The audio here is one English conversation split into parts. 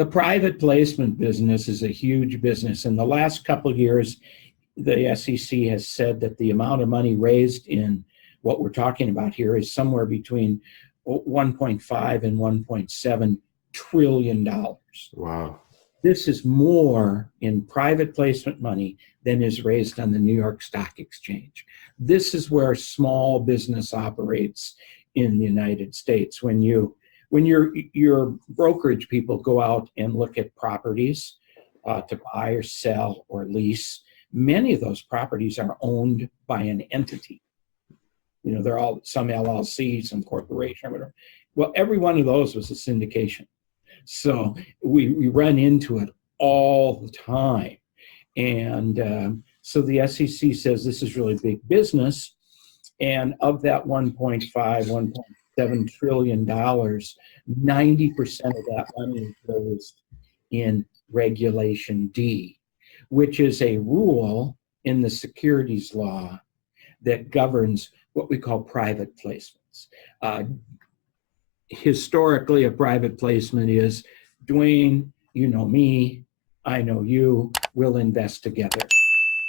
The private placement business is a huge business. In the last couple of years, the SEC has said that the amount of money raised in what we're talking about here is somewhere between 1.5 and 1.7 trillion dollars. Wow. This is more in private placement money than is raised on the New York Stock Exchange. This is where small business operates in the United States. When your brokerage people go out and look at properties to buy or sell or lease, many of those properties are owned by an entity. You know, they're all some LLC, some corporation, or whatever. Well, every one of those was a syndication. So we run into it all the time. And so the SEC says this is really big business. And of that 1.5, 1.7 trillion dollars, 90% of that money is raised in Regulation D, which is a rule in the securities law that governs what we call private placements. Historically, a private placement is, Dwayne, you know me, I know you, we'll invest together.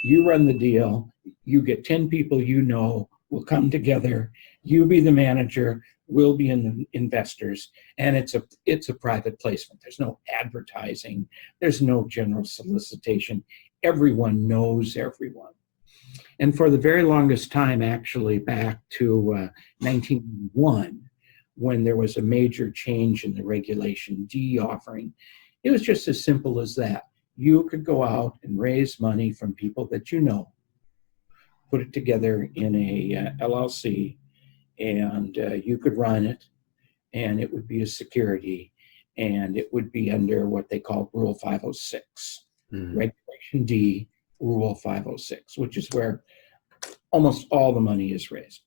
You run the deal, you get 10 people you know, will come together, you be the manager, we'll be in the investors, and it's a private placement. There's no advertising, there's no general solicitation. Everyone knows everyone. And for the very longest time, actually back to 1901, when there was a major change in the Regulation D offering, it was just as simple as that. You could go out and raise money from people that you know, put it together in a LLC, and you could run it, and it would be a security, and it would be under what they call Rule 506, Regulation D, Rule 506, which is where almost all the money is raised.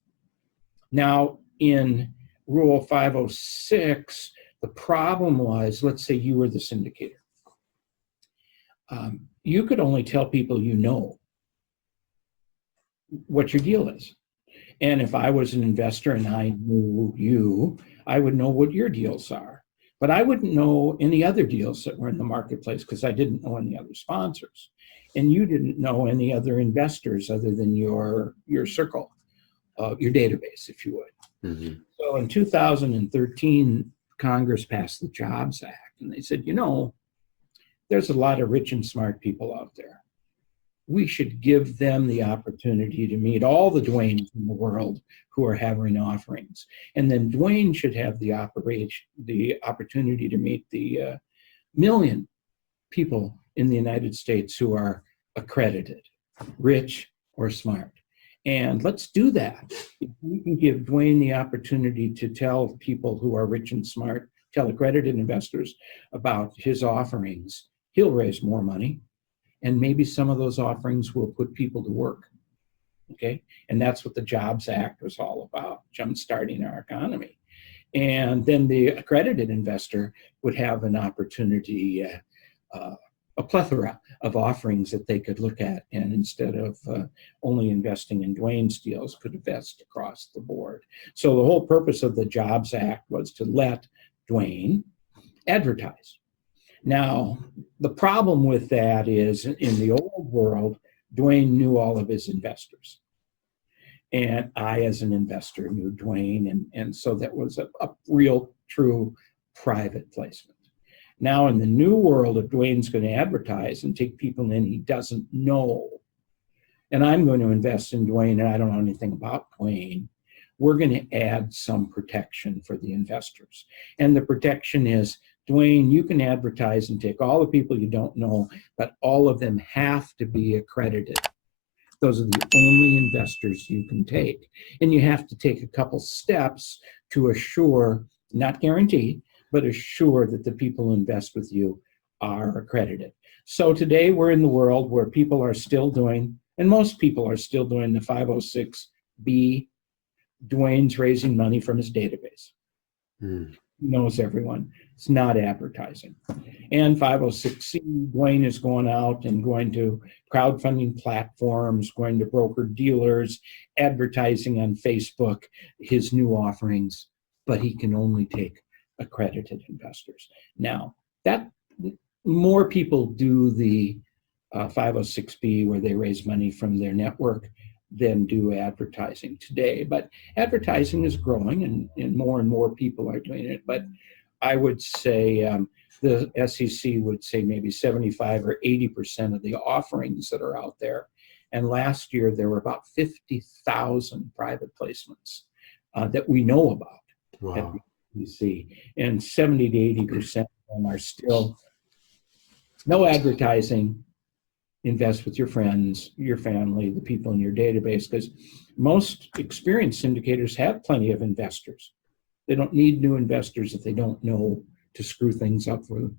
Now, in Rule 506, the problem was, let's say you were the syndicator. You could only tell people you know what your deal is. And if I was an investor and I knew you, I would know what your deals are. But I wouldn't know any other deals that were in the marketplace because I didn't know any other sponsors. And you didn't know any other investors other than your circle, your database, if you would. Mm-hmm. So in 2013, Congress passed the Jobs Act, and they said, you know, there's a lot of rich and smart people out there. We should give them the opportunity to meet all the Dwaynes in the world who are having offerings. And then Dwayne should have the opportunity to meet the million people in the United States who are accredited, rich or smart. And let's do that. If we can give Dwayne the opportunity to tell people who are rich and smart, tell accredited investors about his offerings, he'll raise more money. And maybe some of those offerings will put people to work, okay? And that's what the Jobs Act was all about, jumpstarting our economy. And then the accredited investor would have an opportunity, a plethora of offerings that they could look at, and instead of only investing in Dwayne's deals, could invest across the board. So the whole purpose of the Jobs Act was to let Dwayne advertise. Now, the problem with that is, in the old world, Dwayne knew all of his investors. And I, as an investor, knew Dwayne, and so that was a real, true private placement. Now, in the new world, if Dwayne's going to advertise and take people in he doesn't know, and I'm going to invest in Dwayne and I don't know anything about Dwayne, we're going to add some protection for the investors. And the protection is, Dwayne, you can advertise and take all the people you don't know, but all of them have to be accredited. Those are the only investors you can take. And you have to take a couple steps to assure, not guarantee, but assure that the people who invest with you are accredited. So today we're in the world where people are still doing, and most people are still doing, the 506B. Dwayne's raising money from his database. He knows everyone. It's not advertising. And 506C, Dwayne is going out and going to crowdfunding platforms, going to broker dealers, advertising on Facebook, his new offerings, but he can only take accredited investors. Now, that more people do the 506B where they raise money from their network than do advertising today. But advertising is growing and more people are doing it. But I would say the SEC would say maybe 75 or 80% of the offerings that are out there. And last year there were about 50,000 private placements that we know about at the SEC. And 70 to 80% of them are still no advertising. Invest with your friends, your family, the people in your database, because most experienced syndicators have plenty of investors. They don't need new investors if they don't know to screw things up for them.